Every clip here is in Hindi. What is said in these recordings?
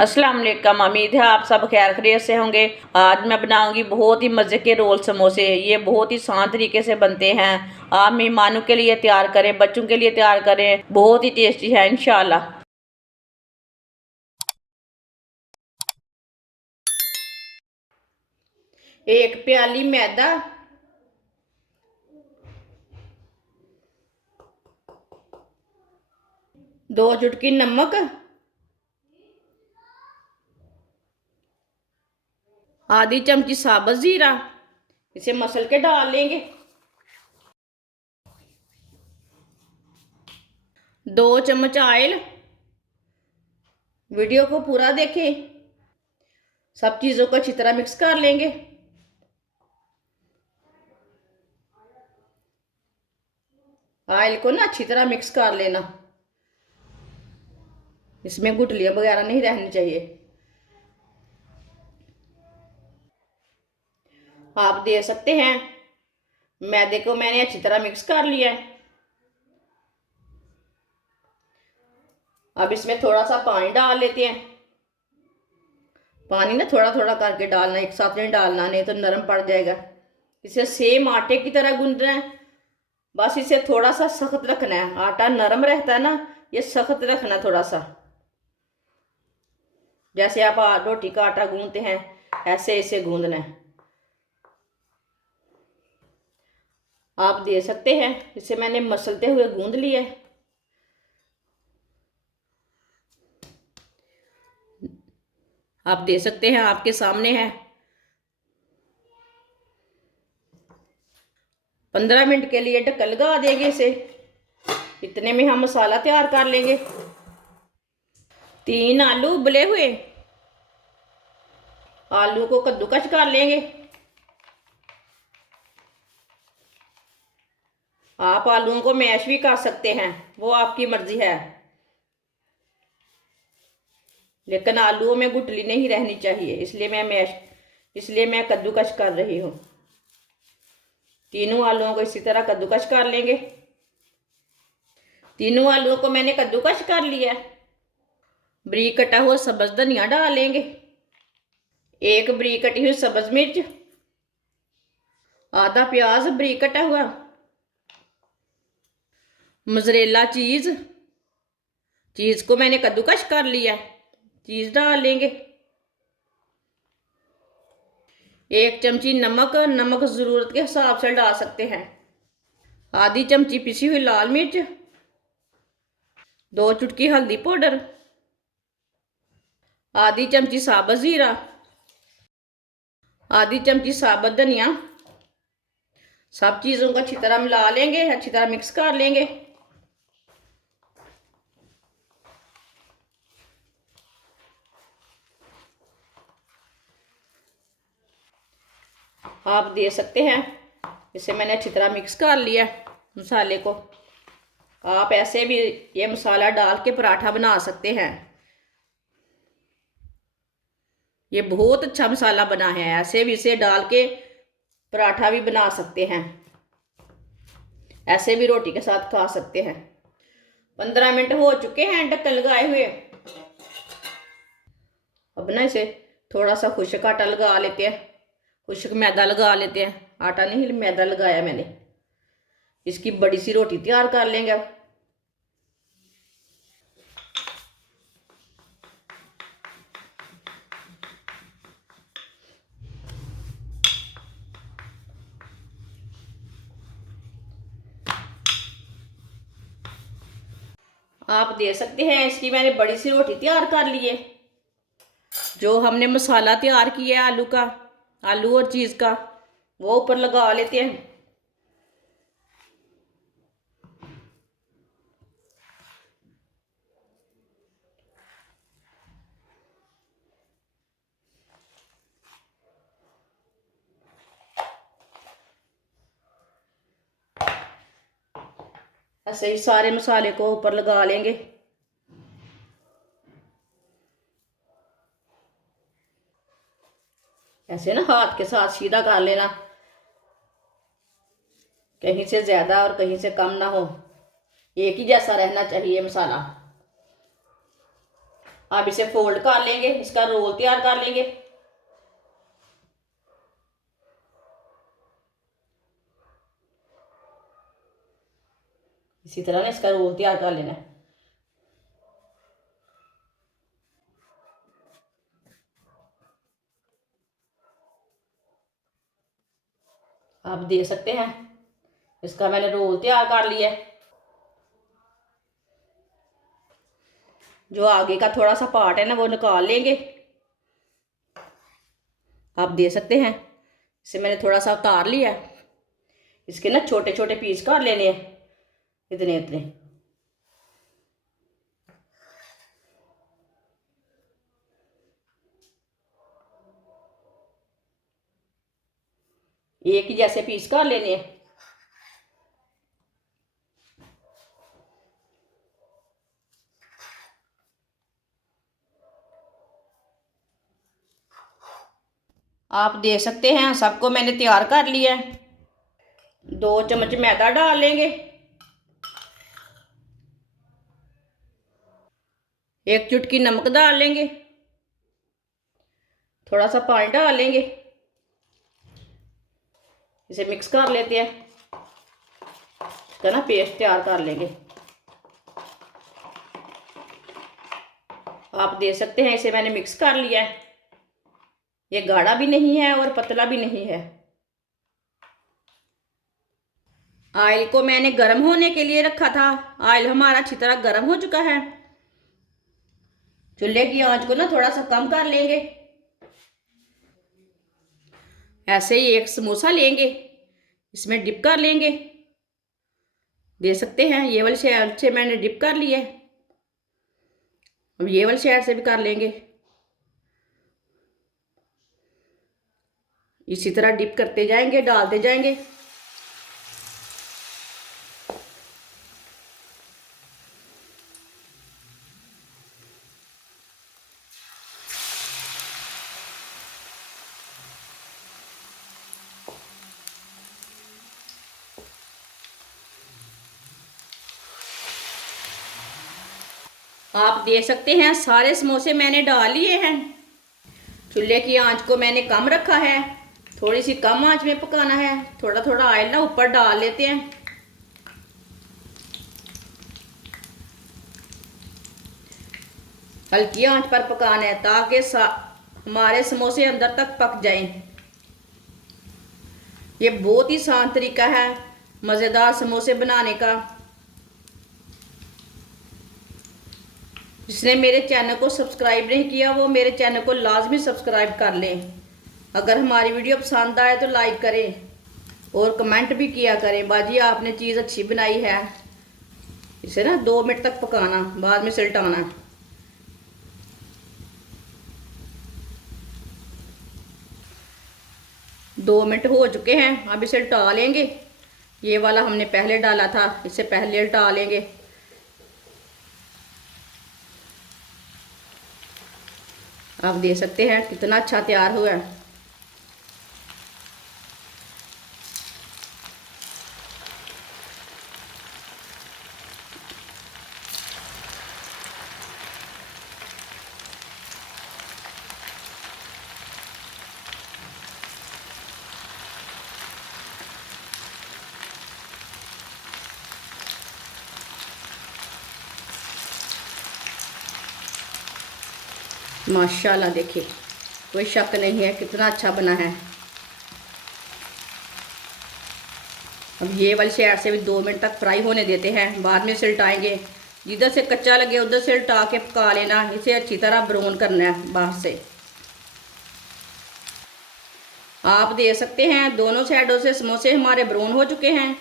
अस्सलाम वालेकुम। उम्मीद है आप सब खैर खैरियत से होंगे। आज मैं बनाऊंगी बहुत ही मज़े के रोल समोसे। ये बहुत ही आसान तरीके से बनते हैं। आप मेहमानों के लिए तैयार करें, बच्चों के लिए तैयार करें, बहुत ही टेस्टी है इंशाल्लाह। एक प्याली मैदा, 2 चुटकी नमक, आधी चमची साबुत जीरा, इसे मसल के डाल लेंगे। 2 चम्मच ऑयल। वीडियो को पूरा देखें। सब चीज़ों को अच्छी तरह मिक्स कर लेंगे। ऑयल को ना अच्छी तरह मिक्स कर लेना, इसमें गुठलियाँ वगैरह नहीं रहनी चाहिए। आप दे सकते हैं। मैदे को मैंने अच्छी तरह मिक्स कर लिया है। अब इसमें थोड़ा सा पानी डाल लेते हैं। पानी ना थोड़ा थोड़ा करके डालना, एक साथ नहीं डालना, नहीं तो नरम पड़ जाएगा। इसे सेम आटे की तरह गूंदना है। बस इसे थोड़ा सा सख्त रखना है। आटा नरम रहता है ना, ये सख्त रखना है थोड़ा सा। जैसे आप रोटी का आटा गूंदते हैं, ऐसे इसे गूंदना है। आप दे सकते हैं। इसे मैंने मसलते हुए गूंद लिया है। आप दे सकते हैं, आपके सामने है। 15 मिनट के लिए ढक्कन लगा देंगे इसे। इतने में हम मसाला तैयार कर लेंगे। 3 आलू उबले हुए, आलू को कद्दूकस कर लेंगे। आप आलूओं को मैश भी कर सकते हैं, वो आपकी मर्जी है, लेकिन आलूओं में गुठली नहीं रहनी चाहिए, इसलिए मैं कद्दूकस कर रही हूँ। तीनों आलूओं को इसी तरह कद्दूकस कर लेंगे। तीनों आलूओं को मैंने कद्दूकस कर लिया। बारीक कटा हुआ सब्ज धनिया डालेंगे। एक बारीक कटी हुई सब्ज मिर्च, आधा प्याज बारीक कटा हुआ, मोज़रेला चीज को मैंने कद्दूकस कर लिया। चीज डाल लेंगे। 1 चमची नमक, नमक जरूरत के हिसाब से डाल सकते हैं। आधी चमची पिसी हुई लाल मिर्च, 2 चुटकी हल्दी पाउडर, आधी चमची साबुत जीरा, आधी चमची साबुत धनिया। सब चीज़ों को अच्छी तरह मिला लेंगे, अच्छी तरह मिक्स कर लेंगे। आप दे सकते हैं। इसे मैंने अच्छी तरह मिक्स कर लिया मसाले को। आप ऐसे भी ये मसाला डाल के पराठा बना सकते हैं। ये बहुत अच्छा मसाला बना है। ऐसे भी इसे डाल के पराठा भी बना सकते हैं, ऐसे भी रोटी के साथ खा सकते हैं। 15 मिनट हो चुके हैं ढक्कन लगाए हुए। अब ना इसे थोड़ा सा खुश्क आटा लगा लेते हैं, खुश्क मैदा लगा लेते हैं। आटा नहीं, मैदा लगाया मैंने। इसकी बड़ी सी रोटी तैयार कर लेंगे अब। आप दे सकते हैं। इसकी मैंने बड़ी सी रोटी तैयार कर ली है। जो हमने मसाला तैयार किया है आलू का, आलू और चीज़ का, वो ऊपर लगा लेते हैं। ऐसे ही सारे मसाले को ऊपर लगा लेंगे। ऐसे ना हाथ के साथ सीधा कर लेना, कहीं से ज़्यादा और कहीं से कम ना हो, एक ही जैसा रहना चाहिए मसाला। अब इसे फोल्ड कर लेंगे, इसका रोल तैयार कर लेंगे। इसी तरह ना इसका रोल तैयार कर लेना है। आप देख सकते हैं इसका मैंने रोल तैयार कर लिया है। जो आगे का थोड़ा सा पार्ट है ना वो निकाल लेंगे। आप देख सकते हैं इसे मैंने थोड़ा सा उतार लिया। इसके ना छोटे छोटे पीस कर लेने हैं, इतने इतने। एक ही जैसे पीस कर लेने हैं। आप देख सकते हैं सबको मैंने तैयार कर लिया है। 2 चम्मच मैदा डाल लेंगे, 1 चुटकी नमक डाल लेंगे, थोड़ा सा पानी डाल लेंगे। इसे मिक्स कर लेते हैं, इसका ना पेस्ट तैयार कर लेंगे। आप देख सकते हैं इसे मैंने मिक्स कर लिया है। ये गाढ़ा भी नहीं है और पतला भी नहीं है। ऑयल को मैंने गर्म होने के लिए रखा था। ऑयल हमारा अच्छी तरह गर्म हो चुका है। चूल्हे की आंच को ना थोड़ा सा कम कर लेंगे। ऐसे ही एक समोसा लेंगे, इसमें डिप कर लेंगे। देख सकते हैं ये वाली साइड से मैंने डिप कर लिया है। अब ये वाली साइड से भी कर लेंगे। इसी तरह डिप करते जाएंगे, डालते जाएंगे। आप देख सकते हैं सारे समोसे मैंने डाल लिए हैं। चूल्हे की आंच को मैंने कम रखा है, थोड़ी सी कम आंच में पकाना है। थोड़ा थोड़ा ऑयल ना ऊपर डाल लेते हैं। हल्की आंच पर पकाना है ताकि हमारे समोसे अंदर तक पक जाएं। ये बहुत ही आसान तरीका है मज़ेदार समोसे बनाने का। जिसने मेरे चैनल को सब्सक्राइब नहीं किया वो मेरे चैनल को लाजमी सब्सक्राइब कर लें। अगर हमारी वीडियो पसंद आए तो लाइक करें और कमेंट भी किया करें, बाजी आपने चीज़ अच्छी बनाई है। इसे ना 2 मिनट तक पकाना, बाद में सिलटाना। 2 मिनट हो चुके हैं, अब इसे उल्टा लेंगे। ये वाला हमने पहले डाला था, इसे पहले उल्टा लेंगे। आप देख सकते हैं कितना अच्छा तैयार हुआ है। माशाल्लाह देखिए, कोई शक नहीं है कितना अच्छा बना है। अब ये वाली साइड से भी 2 मिनट तक फ्राई होने देते हैं, बाद में सिलटाएंगे। जिधर से कच्चा लगे उधर से उल्टा के पका लेना। इसे अच्छी तरह ब्राउन करना है बाहर से। आप देख सकते हैं दोनों साइडों से समोसे हमारे ब्राउन हो चुके हैं।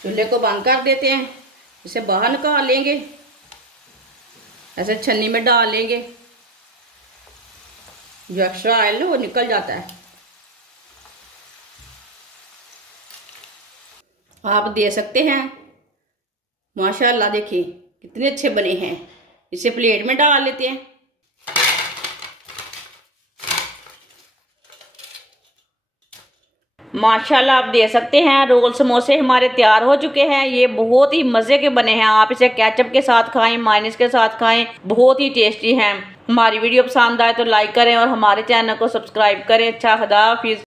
चूल्हे को बंद कर देते हैं, इसे बाहर निकाल लेंगे। ऐसे छन्नी में डाल लेंगे, जो एक्स्ट्रा ऑयल है वो निकल जाता है। आप दे सकते हैं माशाल्लाह देखिए कितने अच्छे बने हैं। इसे प्लेट में डाल लेते हैं। माशाल्लाह आप देख सकते हैं रोल समोसे हमारे तैयार हो चुके हैं। ये बहुत ही मज़े के बने हैं। आप इसे केचप के साथ खाएं, मायोनीज के साथ खाएं, बहुत ही टेस्टी हैं। हमारी वीडियो पसंद आए तो लाइक करें और हमारे चैनल को सब्सक्राइब करें। अच्छा, खुदा हाफिज़।